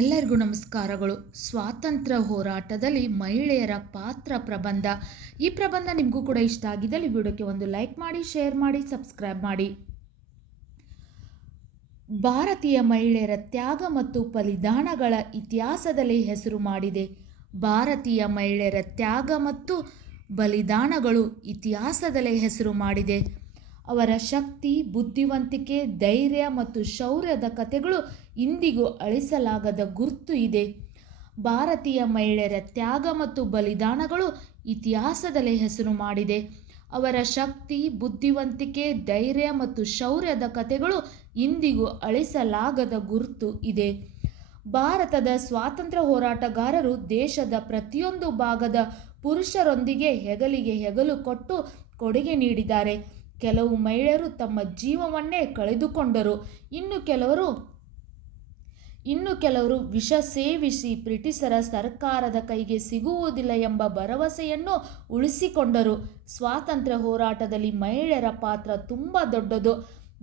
ಎಲ್ಲರಿಗೂ ನಮಸ್ಕಾರಗಳು. ಸ್ವಾತಂತ್ರ್ಯ ಹೋರಾಟದಲ್ಲಿ ಮಹಿಳೆಯರ ಪಾತ್ರ ಪ್ರಬಂಧ. ಈ ಪ್ರಬಂಧ ನಿಮಗೂ ಕೂಡ ಇಷ್ಟ ಆಗಿದ್ದಲ್ಲಿ ವಿಡಿಯೋಕ್ಕೆ ಒಂದು ಲೈಕ್ ಮಾಡಿ, ಶೇರ್ ಮಾಡಿ, ಸಬ್ಸ್ಕ್ರೈಬ್ ಮಾಡಿ. ಭಾರತೀಯ ಮಹಿಳೆಯರ ತ್ಯಾಗ ಮತ್ತು ಬಲಿದಾನಗಳ ಇತಿಹಾಸದಲ್ಲಿ ಹೆಸರು ಮಾಡಿದೆ. ಭಾರತೀಯ ಮಹಿಳೆಯರ ತ್ಯಾಗ ಮತ್ತು ಬಲಿದಾನಗಳು ಇತಿಹಾಸದಲ್ಲಿ ಹೆಸರು ಮಾಡಿದೆ. ಅವರ ಶಕ್ತಿ, ಬುದ್ಧಿವಂತಿಕೆ, ಧೈರ್ಯ ಮತ್ತು ಶೌರ್ಯದ ಕಥೆಗಳು ಇಂದಿಗೂ ಅಳಿಸಲಾಗದ ಗುರುತು ಇದೆ. ಭಾರತೀಯ ಮಹಿಳೆಯರ ತ್ಯಾಗ ಮತ್ತು ಬಲಿದಾನಗಳು ಇತಿಹಾಸದಲ್ಲಿ ಹೆಸರು ಮಾಡಿದೆ. ಅವರ ಶಕ್ತಿ, ಬುದ್ಧಿವಂತಿಕೆ, ಧೈರ್ಯ ಮತ್ತು ಶೌರ್ಯದ ಕಥೆಗಳು ಇಂದಿಗೂ ಅಳಿಸಲಾಗದ ಗುರುತು ಇದೆ. ಭಾರತದ ಸ್ವಾತಂತ್ರ್ಯ ಹೋರಾಟಗಾರರು ದೇಶದ ಪ್ರತಿಯೊಂದು ಭಾಗದ ಪುರುಷರೊಂದಿಗೆ ಹೆಗಲಿಗೆ ಹೆಗಲು ಕೊಟ್ಟು ಕೊಡುಗೆ ನೀಡಿದ್ದಾರೆ. ಕೆಲವು ಮಹಿಳೆಯರು ತಮ್ಮ ಜೀವವನ್ನೇ ಕಳೆದುಕೊಂಡರು. ಇನ್ನು ಕೆಲವರು ಇನ್ನು ಕೆಲವರು ವಿಷ ಸೇವಿಸಿ ಬ್ರಿಟಿಷರ ಸರ್ಕಾರದ ಕೈಗೆ ಸಿಗುವುದಿಲ್ಲ ಎಂಬ ಭರವಸೆಯನ್ನು ಉಳಿಸಿಕೊಂಡರು. ಸ್ವಾತಂತ್ರ್ಯ ಹೋರಾಟದಲ್ಲಿ ಮಹಿಳೆಯರ ಪಾತ್ರ ತುಂಬ ದೊಡ್ಡದು.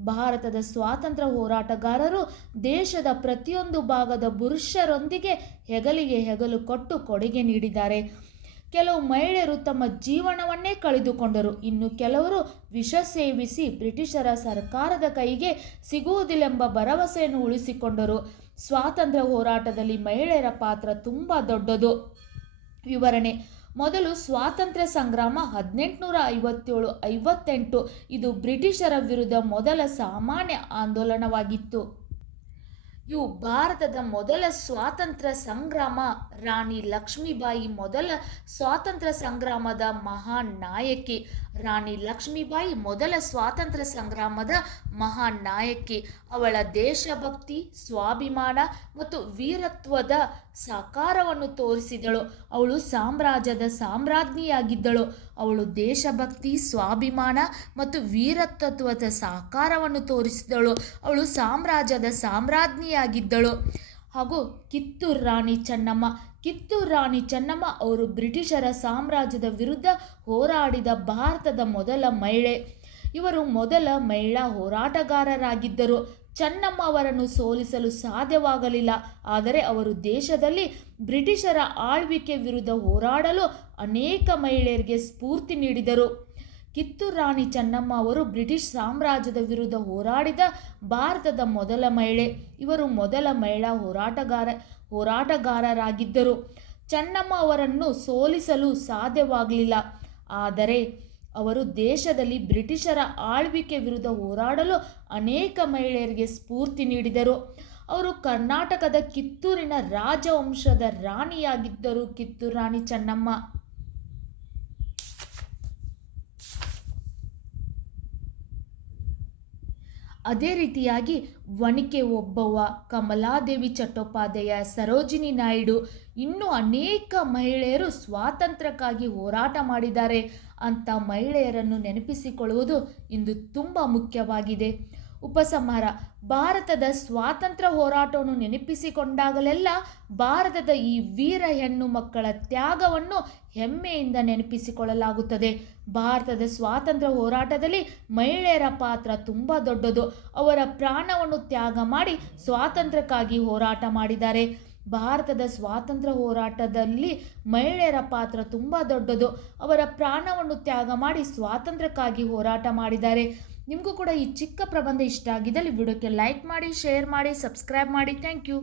ಭಾರತದ ಸ್ವಾತಂತ್ರ್ಯ ಹೋರಾಟಗಾರರು ದೇಶದ ಪ್ರತಿಯೊಂದು ಭಾಗದ ಪುರುಷರೊಂದಿಗೆ ಹೆಗಲಿಗೆ ಹೆಗಲು, ಕೊಟ್ಟು ಕೊಡುಗೆ ನೀಡಿದ್ದಾರೆ. ಕೆಲವು ಮಹಿಳೆಯರು ತಮ್ಮ ಜೀವನವನ್ನೇ ಕಳೆದುಕೊಂಡರು. ಇನ್ನು ಕೆಲವರು ವಿಷ ಸೇವಿಸಿ ಬ್ರಿಟಿಷರ ಸರ್ಕಾರದ ಕೈಗೆ ಸಿಗುವುದಿಲ್ಲೆಂಬ ಭರವಸೆಯನ್ನು ಉಳಿಸಿಕೊಂಡರು. ಸ್ವಾತಂತ್ರ್ಯ ಹೋರಾಟದಲ್ಲಿ ಮಹಿಳೆಯರ ಪಾತ್ರ ತುಂಬ ದೊಡ್ಡದು. ವಿವರಣೆ, ಮೊದಲು ಸ್ವಾತಂತ್ರ್ಯ ಸಂಗ್ರಾಮ ಹದಿನೆಂಟುನೂರ ಐವತ್ತೇಳು, ಐವತ್ತೆಂಟು. ಇದು ಬ್ರಿಟಿಷರ ವಿರುದ್ಧ ಮೊದಲ ಸಾಮಾನ್ಯ ಆಂದೋಲನವಾಗಿತ್ತು. ಇವು ಭಾರತದ ಮೊದಲ ಸ್ವಾತಂತ್ರ್ಯ ಸಂಗ್ರಾಮ ರಾಣಿ ಲಕ್ಷ್ಮೀಬಾಯಿ ಮೊದಲ ಸ್ವಾತಂತ್ರ್ಯ ಸಂಗ್ರಾಮದ ಮಹಾನ್ ನಾಯಕಿ. ರಾಣಿ ಲಕ್ಷ್ಮೀಬಾಯಿ ಮೊದಲ ಸ್ವಾತಂತ್ರ್ಯ ಸಂಗ್ರಾಮದ ಮಹಾನ್ ನಾಯಕಿ. ಅವಳ ದೇಶಭಕ್ತಿ, ಸ್ವಾಭಿಮಾನ ಮತ್ತು ವೀರತ್ವದ ಸಾಕಾರವನ್ನು ತೋರಿಸಿದಳು. ಅವಳು ಸಾಮ್ರಾಜ್ಯದ ಸಾಮ್ರಾಜ್ಞಿಯಾಗಿದ್ದಳು. ಅವಳು ದೇಶಭಕ್ತಿ, ಸ್ವಾಭಿಮಾನ ಮತ್ತು ವೀರತ್ವದ ಸಾಕಾರವನ್ನು ತೋರಿಸಿದಳು. ಅವಳು ಸಾಮ್ರಾಜ್ಯದ ಸಾಮ್ರಾಜ್ಞಿಯಾಗಿದ್ದಳು. ಹಾಗೂ ಕಿತ್ತೂರು ರಾಣಿ ಚೆನ್ನಮ್ಮ. ಕಿತ್ತೂರು ರಾಣಿ ಚೆನ್ನಮ್ಮ ಅವರು ಬ್ರಿಟಿಷರ ಸಾಮ್ರಾಜ್ಯದ ವಿರುದ್ಧ ಹೋರಾಡಿದ ಭಾರತದ ಮೊದಲ ಮಹಿಳೆ. ಇವರು ಮೊದಲ ಮಹಿಳಾ ಹೋರಾಟಗಾರರಾಗಿದ್ದರು. ಚೆನ್ನಮ್ಮ ಅವರನ್ನು ಸೋಲಿಸಲು ಸಾಧ್ಯವಾಗಲಿಲ್ಲ. ಆದರೆ ಅವರು ದೇಶದಲ್ಲಿ ಬ್ರಿಟಿಷರ ಆಳ್ವಿಕೆ ವಿರುದ್ಧ ಹೋರಾಡಲು ಅನೇಕ ಮಹಿಳೆಯರಿಗೆ ಸ್ಫೂರ್ತಿ ನೀಡಿದರು. ಕಿತ್ತೂರು ರಾಣಿ ಚೆನ್ನಮ್ಮ ಅವರು ಬ್ರಿಟಿಷ್ ಸಾಮ್ರಾಜ್ಯದ ವಿರುದ್ಧ ಹೋರಾಡಿದ ಭಾರತದ ಮೊದಲ ಮಹಿಳೆ. ಇವರು ಮೊದಲ ಮಹಿಳಾ ಹೋರಾಟಗಾರ, ಹೋರಾಟಗಾರರಾಗಿದ್ದರು. ಚೆನ್ನಮ್ಮ ಅವರನ್ನು ಸೋಲಿಸಲು ಸಾಧ್ಯವಾಗಲಿಲ್ಲ. ಆದರೆ ಅವರು ದೇಶದಲ್ಲಿ ಬ್ರಿಟಿಷರ ಆಳ್ವಿಕೆ ವಿರುದ್ಧ ಹೋರಾಡಲು ಅನೇಕ ಮಹಿಳೆಯರಿಗೆ ಸ್ಫೂರ್ತಿ ನೀಡಿದರು. ಅವರು ಕರ್ನಾಟಕದ ಕಿತ್ತೂರಿನ ರಾಜವಂಶದ ರಾಣಿಯಾಗಿದ್ದರು. ಕಿತ್ತೂರು ರಾಣಿ ಚೆನ್ನಮ್ಮ. ಅದೇ ರೀತಿಯಾಗಿ ವಣಿಕೆ ಒಬ್ಬವ್ವ ಕಮಲಾದೇವಿ ಚಟ್ಟೋಪಾಧ್ಯಾಯ, ಸರೋಜಿನಿ ನಾಯ್ಡು ಇನ್ನೂ ಅನೇಕ ಮಹಿಳೆಯರು ಸ್ವಾತಂತ್ರ್ಯಕ್ಕಾಗಿ ಹೋರಾಟ ಮಾಡಿದ್ದಾರೆ. ಅಂತ ಮಹಿಳೆಯರನ್ನು ನೆನಪಿಸಿಕೊಳ್ಳುವುದು ಇಂದು ತುಂಬ ಮುಖ್ಯವಾಗಿದೆ. ಉಪಸಂಹಾರ. ಭಾರತದ ಸ್ವಾತಂತ್ರ್ಯ ಹೋರಾಟವನ್ನು ನೆನಪಿಸಿಕೊಂಡಾಗಲೆಲ್ಲ ಭಾರತದ ಈ ವೀರ ಹೆಣ್ಣು ಮಕ್ಕಳ ತ್ಯಾಗವನ್ನು ಹೆಮ್ಮೆಯಿಂದ ನೆನಪಿಸಿಕೊಳ್ಳಲಾಗುತ್ತದೆ. ಭಾರತದ ಸ್ವಾತಂತ್ರ್ಯ ಹೋರಾಟದಲ್ಲಿ ಮಹಿಳೆಯರ ಪಾತ್ರ ತುಂಬ ದೊಡ್ಡದು. ಅವರ ಪ್ರಾಣವನ್ನು ತ್ಯಾಗ ಮಾಡಿ ಸ್ವಾತಂತ್ರ್ಯಕ್ಕಾಗಿ ಹೋರಾಟ ಮಾಡಿದ್ದಾರೆ. ಭಾರತದ ಸ್ವಾತಂತ್ರ್ಯ ಹೋರಾಟದಲ್ಲಿ ಮಹಿಳೆಯರ ಪಾತ್ರ ತುಂಬ ದೊಡ್ಡದು. ಅವರ ಪ್ರಾಣವನ್ನು ತ್ಯಾಗ ಮಾಡಿ ಸ್ವಾತಂತ್ರ್ಯಕ್ಕಾಗಿ ಹೋರಾಟ ಮಾಡಿದ್ದಾರೆ. ನಿಮಗೂ ಕೂಡ ಈ ಚಿಕ್ಕ ಪ್ರಬಂಧ ಇಷ್ಟ ಆಗಿದ್ದಲ್ಲಿ ವಿಡಿಯೋಕ್ಕೆ ಲೈಕ್ ಮಾಡಿ ಶೇರ್ ಮಾಡಿ ಸಬ್ಸ್ಕ್ರೈಬ್ ಮಾಡಿ. Thank you